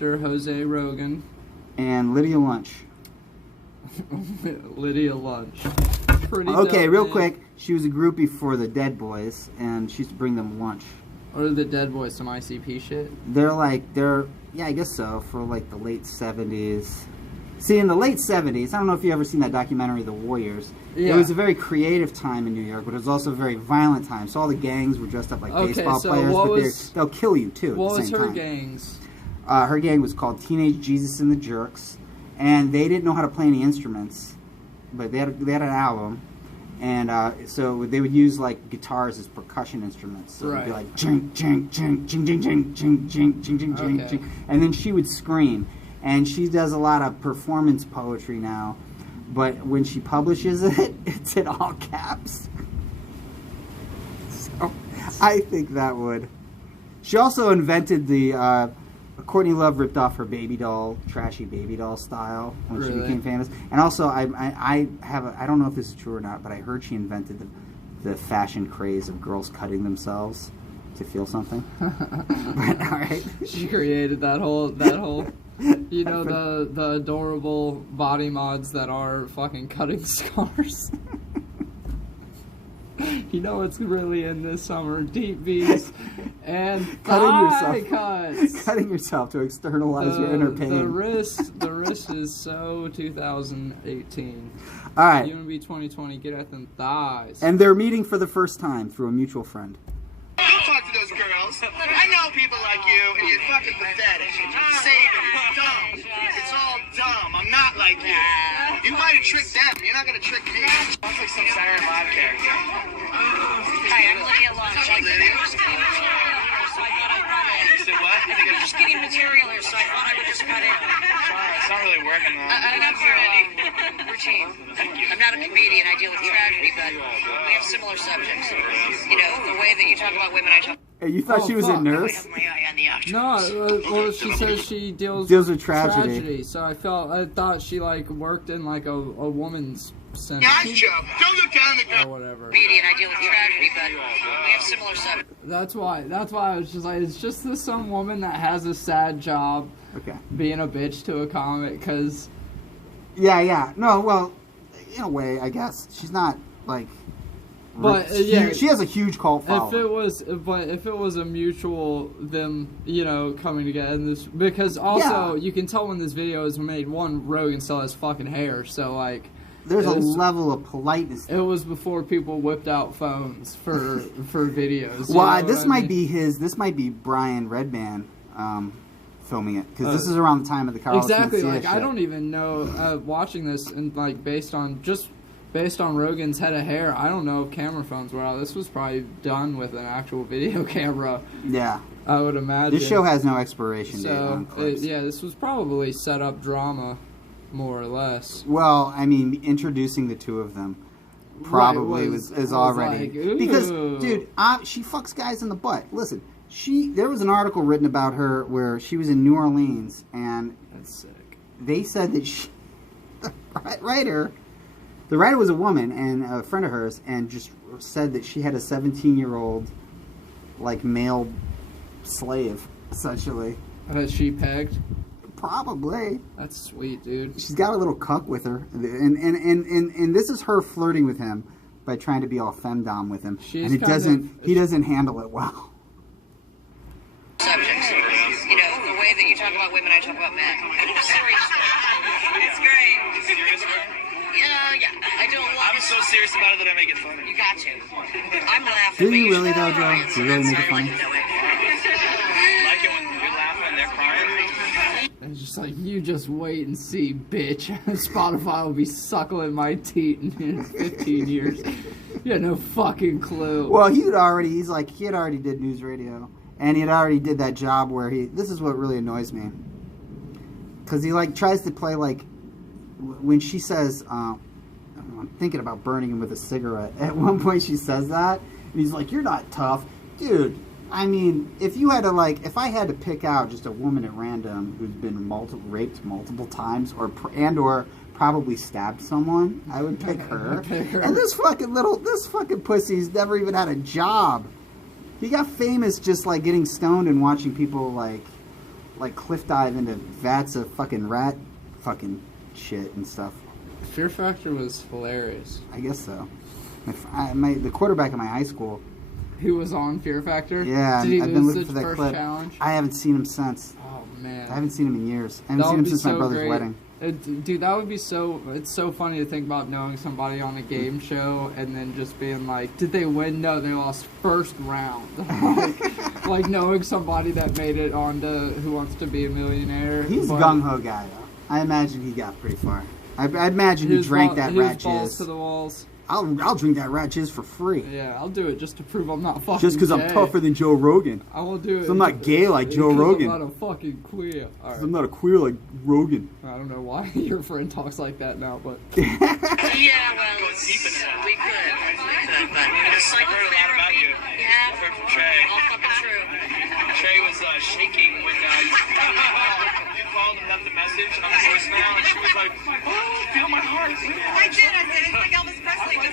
Mr. Jose Rogan. And Lydia Lunch. Lydia Lunch. Pretty okay, dope, real man. quick. She was a groupie for the Dead Boys, and she used to bring them lunch. Or the Dead Boys, some ICP shit? Yeah, I guess so, for like the late 70s. See, in the late 70s, I don't know if you ever seen that documentary, The Warriors. Yeah. It was a very creative time in New York, but it was also a very violent time. So all the gangs were dressed up like baseball players, but they'll kill you too. What at the was same her time. gangs? Her gang was called Teenage Jesus and the Jerks, and they didn't know how to play any instruments, but they had an album, and so they would use like guitars as percussion instruments. So it'd be like ching ching ching ching ching ching ching ching ching ching ching ching, and then she would scream. And she does a lot of performance poetry now, but when she publishes it, it's in all caps. So I think that would. She also invented the Courtney Love ripped off her baby doll, trashy baby doll style when she became famous. And also, I don't know if this is true or not, but I heard she invented the fashion craze of girls cutting themselves to feel something. But all right, she created that whole. You know, the adorable body mods that are fucking cutting scars. You know what's really in this summer? Deep V's and thigh cuts. Cutting yourself to externalize your inner pain. The wrist is so 2018. All right. You want to be 2020, get at them thighs. And they're meeting for the first time through a mutual friend. Don't talk to those girls. I know people like you, and you're fucking pathetic. Saving, it's dumb. It's all dumb. I'm not like you. You might have tricked them. You're not gonna trick me. Sounds like some Saturday Night Live character. Hi, I'm Lydia Lunch. I just came material here, so I thought I'd run in. You said what? I think I'm Just getting material here, so I thought I would just cut in. sorry. It's not really working though. I love your routine. I'm not a comedian. I deal with tragedy, but we have similar subjects. You know, the way that you talk about women, I talk. Hey, you thought she was a I nurse? have my eye on the action. No, well, she says she deals with tragedy. So I thought she like worked in like a woman's center. Nice joke. Don't look down the or girl. whatever. Comedian, I deal with tragedy, but we have similar subjects. That's why I was just like, it's just this some woman that has a sad job being a bitch to a comic, because... Yeah. No, well, in a way, I guess. She's not, like... But, she has a huge cult following. If it was a mutual, them, you know, coming together in this... Because also, you can tell when this video is made, one, Rogan still has fucking hair, so, like... There's a level of politeness. It was before people whipped out phones for videos. Well, this might be Brian Redman filming it, because this is around the time of the Carlos exactly. Mencia Like shit. I don't even know. Watching this and like based on Rogan's head of hair, I don't know if camera phones were out. This was probably done with an actual video camera. Yeah, I would imagine. This show has no expiration date on clips. This was probably set up drama. More or less. Well, I mean, introducing the two of them probably is already like, because, dude, she fucks guys in the butt. Listen, there was an article written about her where she was in New Orleans, and that's sick. They said that the writer was a woman and a friend of hers, and just said that she had a 17-year-old like male slave, essentially. That she pegged. Probably. That's sweet, dude. She's got a little cuck with her, and this is her flirting with him by trying to be all femdom with him, and he doesn't handle it well. Subjects, you know, the way that you talk about women, I talk about men. It's great. Serious? Yeah. I do a lot. I'm so serious about it that I make it funny. You got to. I'm laughing. Do you really, though, Joe? Do you really make it funny? Like it when you're laughing and they're crying? It's just like, you just wait and see, bitch. Spotify will be suckling my teat in 15 years. You had no fucking clue. Well, he had already did news radio, and he had already did that job where this is what really annoys me, because he like tries to play like, when she says, I'm thinking about burning him with a cigarette. At one point she says that, and he's like, you're not tough. Dude, I mean, if I had to pick out just a woman at random who's been raped multiple times, or probably stabbed someone, I would pick her. And this fucking pussy's never even had a job. He got famous just like getting stoned and watching people like like cliff dive into vats of fucking rat fucking shit and stuff. Fear Factor was hilarious. I guess so. The quarterback in my high school. Who was on Fear Factor? Yeah, Did he I've been lose looking for the that first clip. challenge? I haven't seen him since. Oh man, I haven't seen him in years. I haven't seen him since my brother's wedding. Dude, that would be so. It's so funny to think about knowing somebody on a game show and then just being like, "Did they win? No, they lost first round." like knowing somebody that made it on to Who Wants to Be a Millionaire. He's a gung ho guy though. I imagine he got pretty far. I imagine he drank that rat balls jizz. to the walls. I'll drink that rat jizz for free. Yeah, I'll do it just to prove I'm not fucking Just because I'm tougher than Joe Rogan. I will do it. I'm not gay like Joe Rogan. I'm not a fucking queer. All right. I'm not a queer like Rogan. I don't know why your friend talks like that now, but... Yeah, well, we could, but psychotherapy, yeah, From Trey. all fucking true. Trey was shaking when you called and left a message on the voicemail, and she was like, "Oh, feel my heart." I did. I said it's like Elvis Presley with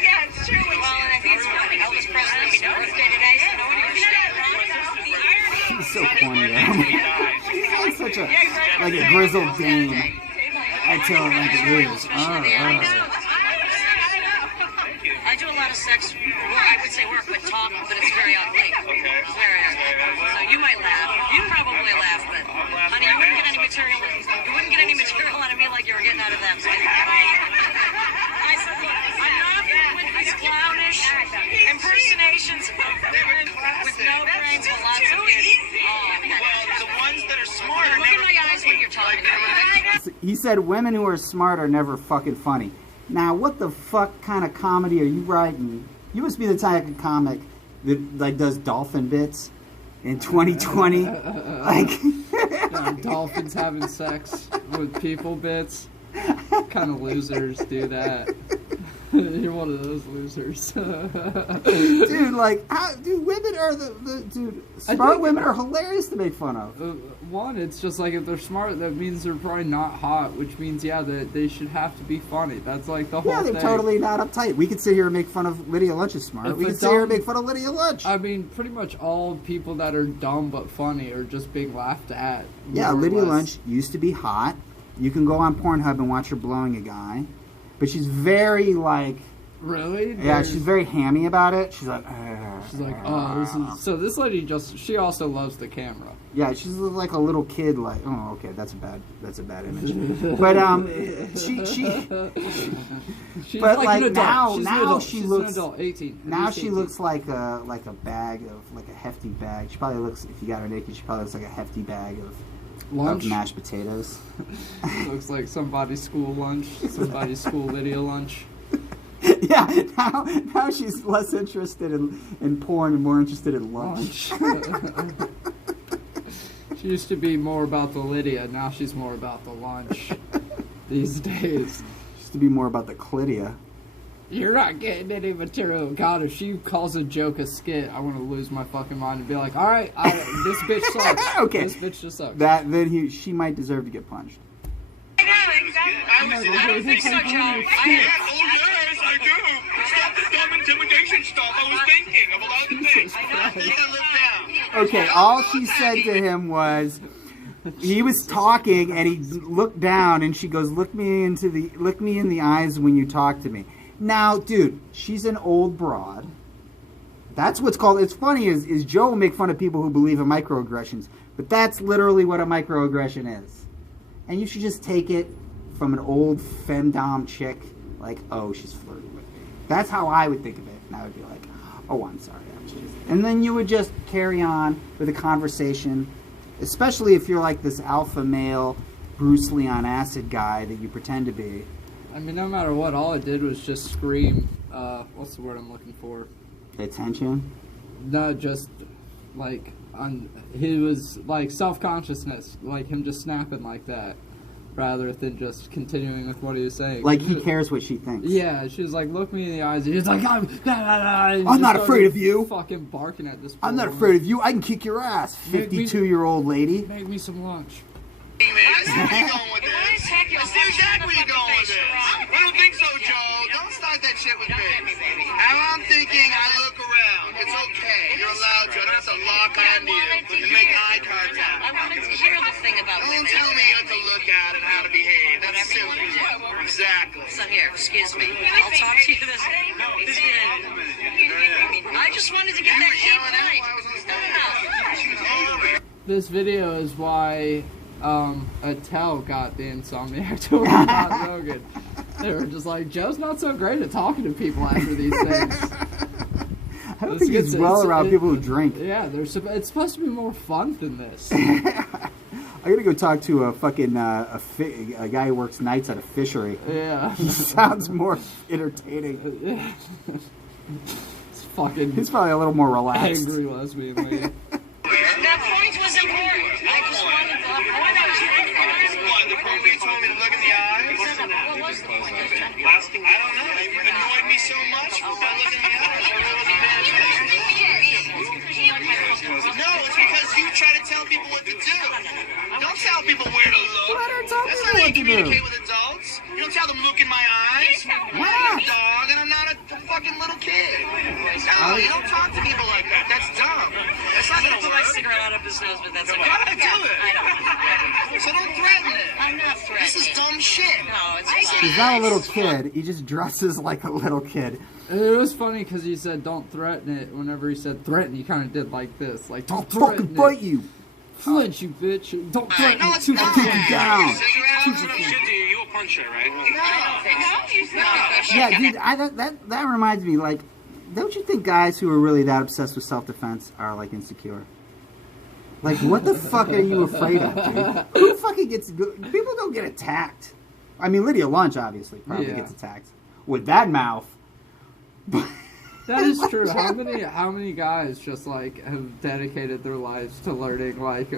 yeah, it's true. Well, and I think it's funny. Elvis Presley, we know his day-to-day, so no one even He's so corny though. He's like such a grizzled dame. I tell him like it is. I do a lot of sex work. I would say work, but talk, but it's very ugly. Okay. It's very ugly. So you might laugh. You probably laugh, but honey, you wouldn't get any material. You wouldn't get any material out of me like you were getting out of them. So I said, look, I'm not with these clownish impersonations of women with no brains but lots of beauty. Well, the ones that are smart are Look in never my eyes when you're talking to me. He said women who are smart are never fucking funny. Now, what the fuck kind of comedy are you writing? You must be the type of comic that like does dolphin bits in 2020. Like dolphins having sex with people bits. What kind of losers do that? You're one of those losers. Dude, like, women are smart women are hilarious to make fun of. One, it's just like if they're smart, that means they're probably not hot, which means, yeah, they should have to be funny. That's like the whole thing. Yeah, they're totally not uptight. We could sit here and make fun of Lydia Lunch is smart. We could sit here and make fun of Lydia Lunch. I mean, pretty much all people that are dumb but funny are just being laughed at. Yeah, Lydia Lunch used to be hot. You can go on Pornhub and watch her blowing a guy. But she's very, like... Really? Yeah, she's very hammy about it. She's like... oh, this lady she also loves the camera. Yeah, she's like a little kid, like... Oh, okay, that's a bad image. But, she's but, like, an adult. now she's she looks... an adult, 18. Now she looks like a bag of... Like a hefty bag. She probably looks... If you got her naked, she probably looks like a hefty bag of mashed potatoes. Looks like somebody's school lunch. Somebody's school Lydia lunch. Yeah, now she's less interested in porn and more interested in lunch. She used to be more about the Lydia, now she's more about the lunch these days. She used to be more about the chlydia. You're not getting any material. God, if she calls a joke a skit, I want to lose my fucking mind and be like, all right, this bitch sucks. Okay. This bitch just sucks. She might deserve to get punched. I know, exactly. I don't think so, Joe. Oh, yes, I do. Stop the dumb intimidation stuff. I was thinking of a lot of things. Take a look down. Okay, all she said to him was, he was talking and he looked down and she goes, look me in the eyes when you talk to me. Now, dude, she's an old broad. That's what's called, it's funny is Joe will make fun of people who believe in microaggressions, but that's literally what a microaggression is. And you should just take it from an old femdom chick, like, oh, she's flirting with me. That's how I would think of it. And I would be like, oh, I'm sorry. And then you would just carry on with a conversation, especially if you're like this alpha male Bruce Lee on acid guy that you pretend to be. I mean, no matter what, all it did was just scream, what's the word I'm looking for? Attention? No, just, like, he was, like, self-consciousness, like him just snapping like that, rather than just continuing with what he was saying. Like he cares what she thinks. Yeah, she was like, look me in the eyes, and he's like, I'm not afraid of you. Fucking barking at this I'm not afraid of you. I can kick your ass, 52-year-old lady. Make me some lunch. Where are you going with this? attack you. I see exactly where you're going with this. I don't think so, Joe. Don't start that shit with me. How I'm thinking, I look around. It's okay. You're allowed to. I don't have to lock onto you and make eye contact. I wanted to hear the thing about Don't women. tell me what to look at and how to behave. That's silly. Exactly. So here, excuse me. I'll talk to you this. I just wanted to get that key point. No. This video is why Attell got the Insomniac to work on Rogan. They were just like, Joe's not so great at talking to people after these things. I don't think he's well around people who drink. Yeah, it's supposed to be more fun than this. I gotta go talk to a fucking a guy who works nights at a fishery. Yeah. He sounds more entertaining. It's fucking. He's probably a little more relaxed. Angry lesbian lady. That point was important. I just wanted the point I was trying to What, the point where you told me to look in the eyes? What was the point? I don't know. You annoyed me so much by looking in the eyes. I really wasn't paying attention. No, it's because you try to tell people what to do. Don't tell people where to look. Let her tell That's people not how what you to do. communicate with adults. You don't tell them, look in my eyes. I'm not a dog and I'm not a fucking little kid. No, you don't talk to people like that. That's dumb. That's not I'm gonna gonna put my work. cigarette out of his nose, but that's okay. Why would I do it? I don't. So don't threaten it. I'm not threatening. This is dumb shit. No, it's He's not a little kid. He just dresses like a little kid. It was funny because he said don't threaten it. Whenever he said threaten, he kind of did like this. Like, I'll don't threaten fucking it. fight you. Flinch, you bitch. Don't threaten No, it. it's Too not. take you down. You a puncher, right? Yeah, dude, that reminds me, like, don't you think guys who are really that obsessed with self-defense are, like, insecure? Like, what the fuck are you afraid of, dude? Who fucking gets... People don't get attacked. I mean, Lydia Lunch, obviously, probably Yeah. gets attacked. With that mouth. That is true. How many guys just like have dedicated their lives to learning like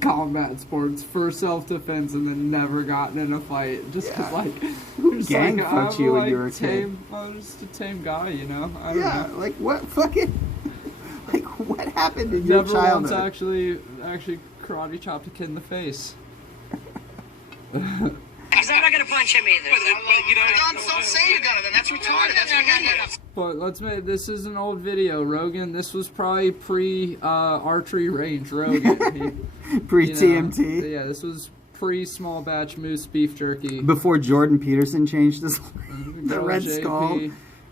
combat sports for self-defense and then never gotten in a fight just because like just Gang like, fucked I'm, you when like, you were a kid. I'm just a tame guy, you know. I don't Yeah, know. like, what fucking... Like, what happened in your Never childhood? once actually karate chopped a kid in the face. Because I'm not gonna punch him either. Don't say you're gonna then. That's retarded. That's for idiots. But let's make this is an old video, Rogan. This was probably pre archery range, Rogan. Pre-TMT? Yeah, this was pre small batch moose beef jerky. Before Jordan Peterson changed his life. The Go Red JP. Skull.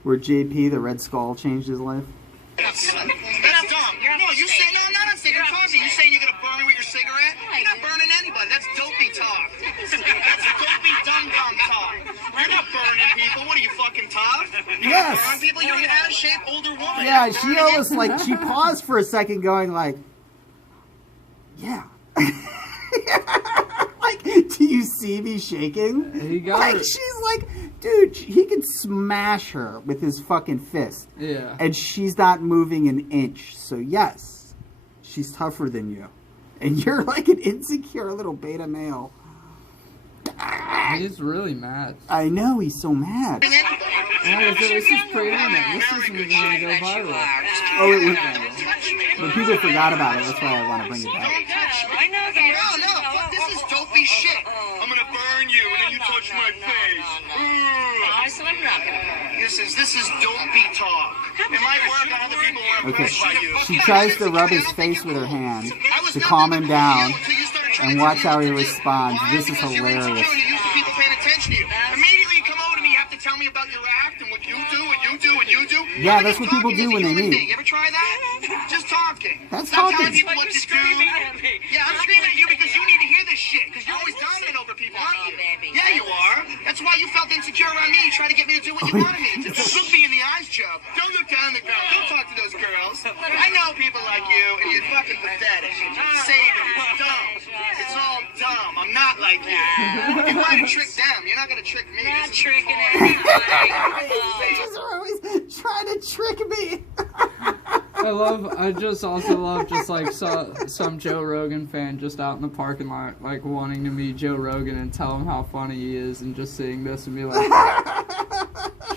Where JP, the Red Skull, changed his life. That's dumb. No, you say no. I'm not on cigarette talking. You saying you're gonna burn me with your cigarette? You're not burning anybody. That's dopey talk. That's dopey dumb talk. You're not burning people. What are you fucking tough? You Yes. burn people. You're an out of shape older woman. Yeah, You're she burning almost like she paused for a second, going like, "Yeah." Like, do you see me shaking? He got Like, her. she's like, dude, he can smash her with his fucking fist, Yeah. and she's not moving an inch. So yes, she's tougher than you, and you're like an insecure little beta male. He's really mad. I know, he's so mad. Yeah, this is pre-internet. This isn't even gonna go viral. Oh, it went viral. But people forgot about it. That's why I want to bring it back. I know that. No, fuck, this is dopey shit. I'm gonna burn you and then you touch my face. I said I'm not gonna burn. This is dopey talk. It might work on other people who are Okay, impressed by you. she tries to rub his face with her hand to calm him down, and watch how he responds. This is hilarious. You're used to people paying attention to you. Immediately you come over to me, you have to tell me about your act and what you do, and you do, and you do. Yeah, that's what people do when they meet. You ever try that? Just talking. That's Stop talking. telling people what You're to do. screaming at me. Yeah, I'm screaming at you because you need to hear this shit. Because you're always dominant over people, aren't you? baby. Yeah, you are. That's why you felt insecure around me. You tried to get me to do what you wanted me to. Look me in the eyes, Joe. Don't look down the ground. Don't talk to those girls. I know people like you, and you're fucking pathetic. Saving. It's dumb. It's all dumb. I'm not like you. You might have tricked them. You're not gonna trick me. Not This is tricking retarded. anybody. Bitches are always trying to trick me. I just also love just like some Joe Rogan fan just out in the parking lot like wanting to meet Joe Rogan and tell him how funny he is and just seeing this and be like,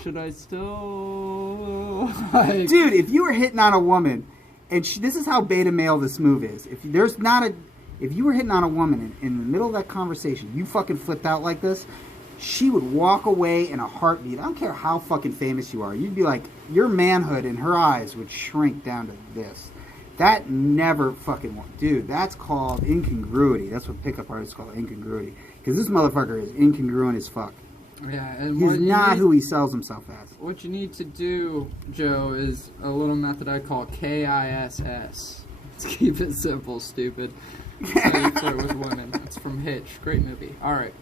should I still like Dude, if you were hitting on a woman, and this is how beta male this move is. If there's not a, if you were hitting on a woman in the middle of that conversation, you fucking flipped out like this, she would walk away in a heartbeat. I don't care how fucking famous you are. You'd be like, your manhood in her eyes would shrink down to this. That never fucking... Dude, that's called incongruity. That's what pickup artists call incongruity. Because this motherfucker is incongruent as fuck. Yeah, and He's not who he sells himself as. What you need to do, Joe, is a little method I call KISS. Let's keep it simple, stupid. That's how you flirt with women. It's from Hitch. Great movie. All right.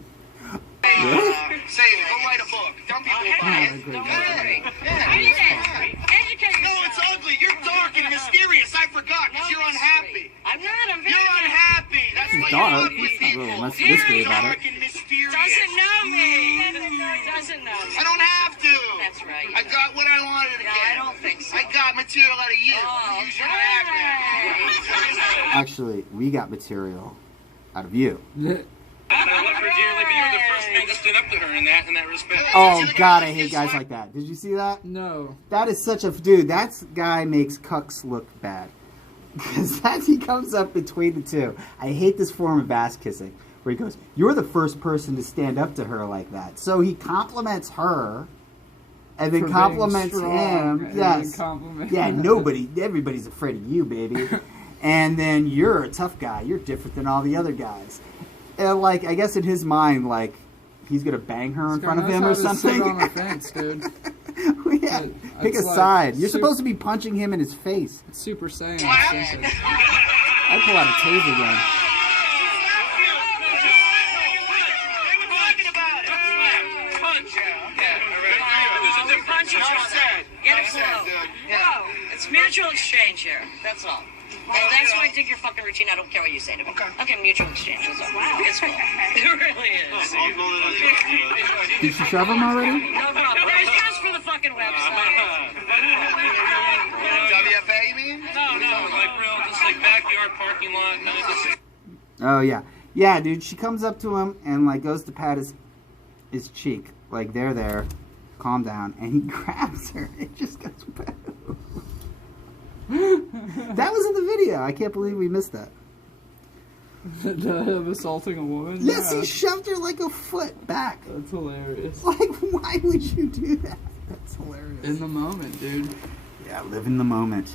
Say it. Go write a book. Dumb people will buy it. Don't worry. Yeah. Educate No, yourself. it's ugly. You're dark and mysterious. I forgot because you're unhappy. I'm not. I'm very You're unhappy. That's why Dark. you're ugly It's not really people. much mystery about Dark it. and mysterious. Doesn't know me. Doesn't know me. I don't have to. That's right. I got what I wanted to No, get. I don't think so. I got material out of you. Oh, Use your magnet. Actually, we got material out of you. I love her dearly, but you're the first man to stand up to her in that respect. Oh, God, I hate guys like that. Did you see that? No. That is such a... Dude, that guy makes cucks look bad. Because he comes up between the two. I hate this form of ass kissing. Where he goes, you're the first person to stand up to her like that. So he compliments her... And then For compliments being strong, him. and Yes. then compliment Yeah, him. everybody's afraid of you, baby. And then you're a tough guy. You're different than all the other guys. And, like, I guess in his mind, like, he's going to bang her in front of him or something. Sit on the fence, dude. Yeah, pick a It's like side. You're super- supposed to be punching him in his face. It's Super Saiyan. Slap. Sensei. I pull out a taser gun. They were talking about it. Punch. Yeah. All right. There's a difference. Punch each Enough other. said. Get it Enough said, flow. dude. Whoa. It's mutual exchange here. That's all. And that's why I dig your fucking routine. I don't care what you say to me. Okay, mutual exchange. That's all. Wow. It's cool. It really is. I'll go to Did she shove him already? No problem. It's just for the fucking website. WFA, you mean? No, like real, just like backyard parking lot. No, just Oh, yeah. Yeah, dude, she comes up to him and, like, goes to pat his cheek. Like, there. Calm down. And he grabs her. It just goes bad. That was in the video. I can't believe we missed that. Him assaulting a woman? Yes, Yeah. he shoved her like a foot back. That's hilarious. Like, why would you do that? That's hilarious. In the moment, dude. Yeah, live in the moment.